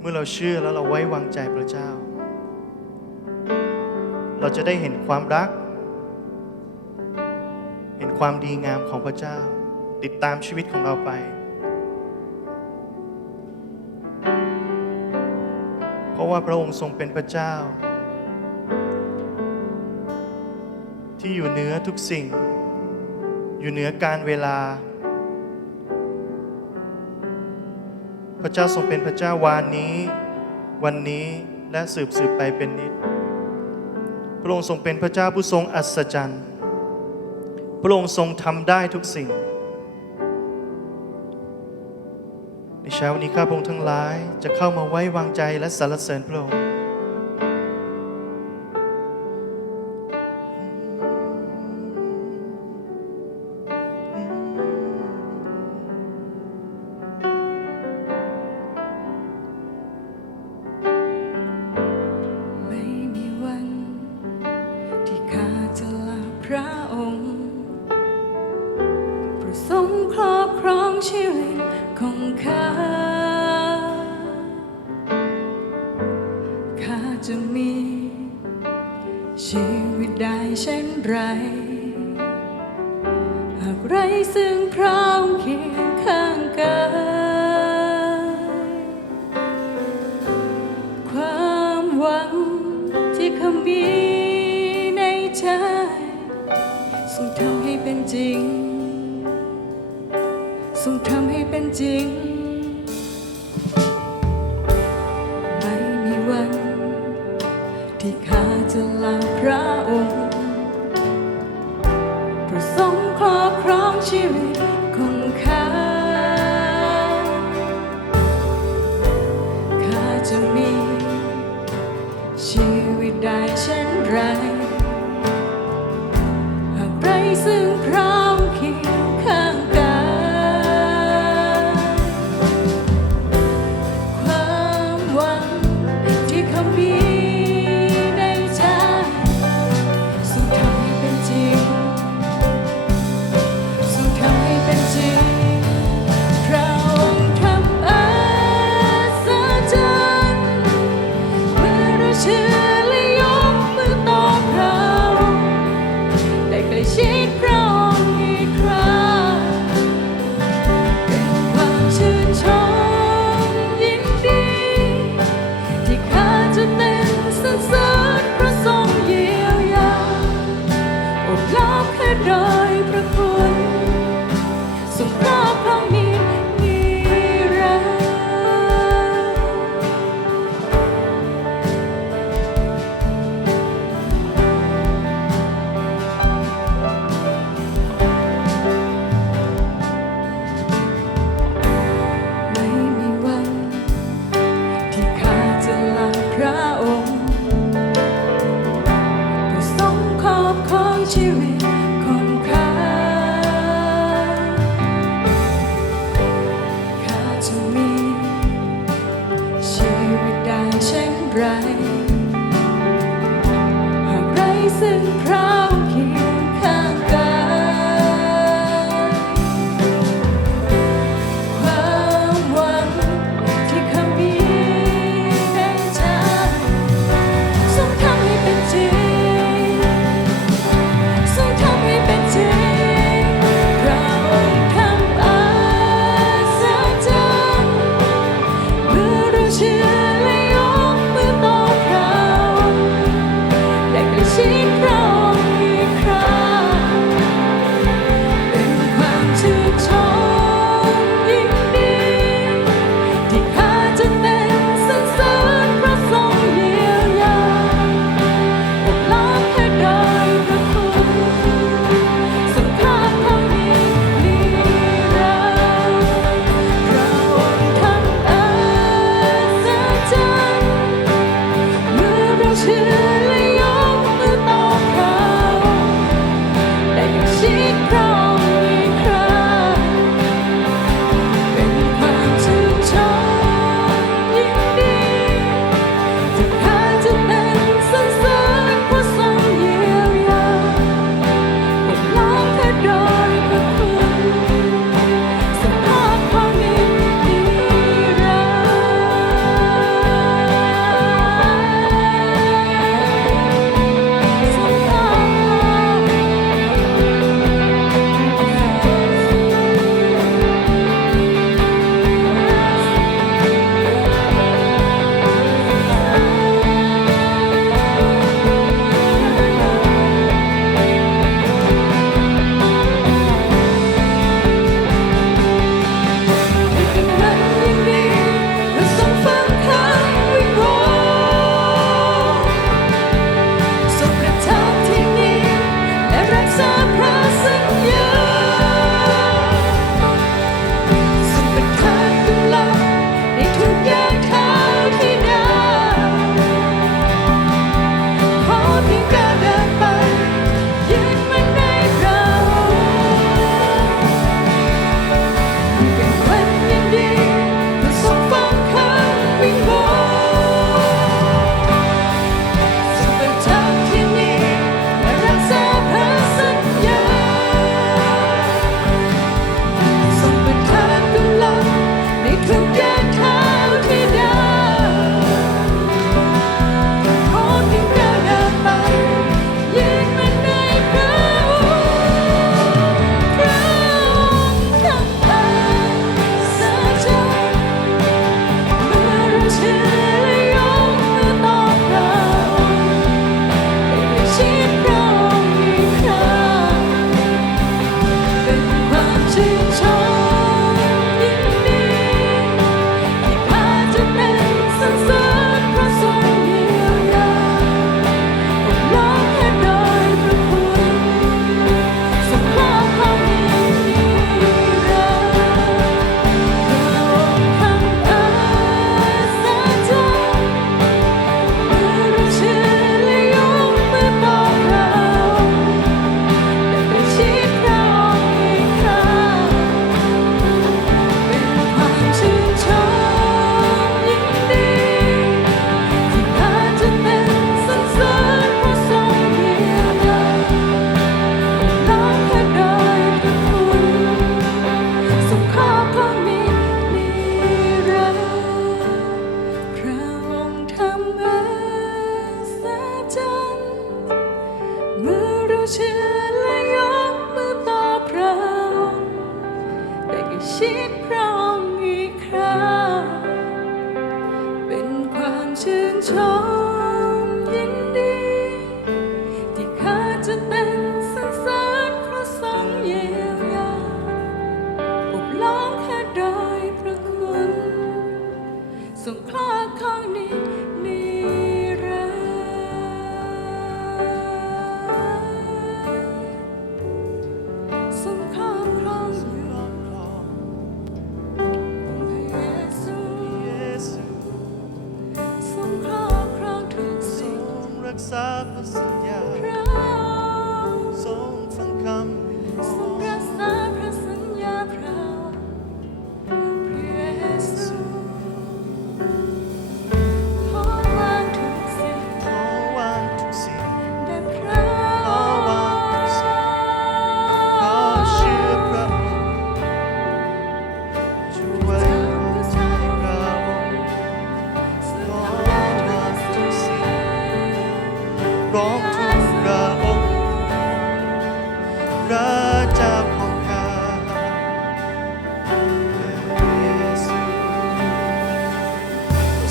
เมื่อเราเชื่อแล้วเราไว้วางใจพระเจ้า เราจะได้เห็นความรัก เห็นความดีงามของพระเจ้า ติดตามชีวิตของเราไป เพราะว่าพระองค์ทรงเป็นพระเจ้า ที่อยู่เหนือทุกสิ่ง อยู่เหนือการเวลา พระเจ้าทรงเป็นพระเจ้าวานนี้ วันนี้และสืบสืบไปเป็นนิจพระองค์ทรงเป็นพระเจ้าผู้ทรงอัศจรรย์ พระองค์ทรงทำได้ทุกสิ่ง ในเช้าวันนี้ข้าพระองค์ทั้งหลายจะเข้ามาไว้วางใจและสรรเสริญพระองค์ ประสงครอบครองชีวิตของข้า ข้าจะมี ชีวิตได้เช่นไร หากไรซึ่งพร้อมเคียงข้างกายความหวังที่เขามีในใจส่งทำ จริง เช่นไรหากไรซึ่งพระ รัก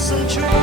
พร